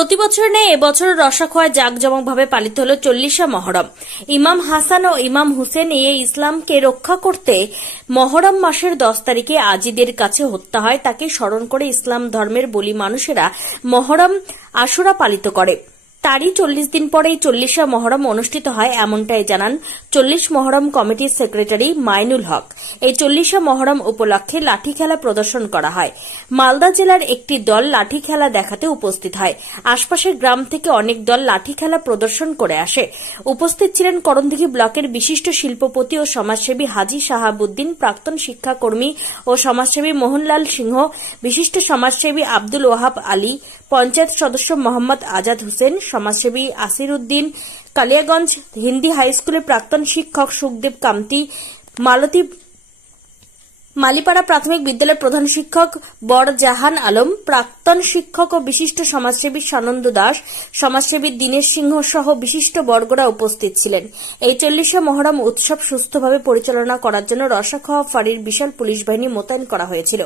প্রতি বছর নেই এবছর রসাখোয়ায় জাঁকজমকভাবে পালিত হল 40শা মহরম। ইমাম হাসান ও ইমাম হুসেন ইসলামকে রক্ষা করতে মহরম মাসের 10 তারিখে আজিদের কাছে হত্যা হয়, তাকে স্মরণ করে ইসলাম ধর্মের বলি মানুষেরা মহরম আশুরা পালিত করে। তারই 40 দিন পরেই 40শা মহরম অনুষ্ঠিত হয়, এমনটাই জানান 40 মহরম কমিটির সেক্রেটারি মাইনুল হক। এই 40শা মহরম উপলক্ষে লাঠি খেলা প্রদর্শন করা হয়। মালদা জেলার একটি দল লাঠি খেলা দেখাতে উপস্থিত হয়। আশপাশের গ্রাম থেকে অনেক দল লাঠি খেলা প্রদর্শন করে আসে। উপস্থিত ছিলেন করণদিঘি ব্লকের বিশিষ্ট শিল্পপতি ও সমাজসেবী হাজী শাহাবুদ্দিন, প্রাক্তন শিক্ষাকর্মী ও সমাজসেবী মোহনলাল সিংহ, বিশিষ্ট সমাজসেবী আব্দুল ওয়াহাব আলী, পঞ্চায়েত সদস্য মোহাম্মদ আজাদ হোসেন, সমাজসেবী আসির উদ্দিন, কালিয়াগঞ্জ হিন্দি হাই স্কুলের প্রাক্তন শিক্ষক সুখদেব কামতি, মালিপাড়া প্রাথমিক বিদ্যালয়ের প্রধান শিক্ষক বরজাহান আলম, প্রাক্তন শিক্ষক ও বিশিষ্ট সমাজসেবী সানন্দ দাস, সমাজসেবী দীনেশ সিংহ সহ বিশিষ্ট বর্গরা উপস্থিত ছিলেন। এই 40শা মহরম উৎসব সুস্থভাবে পরিচালনা করার জন্য রসাখোয়া ফাঁড়ির বিশাল পুলিশ বাহিনী মোতায়েন করা হয়েছিল।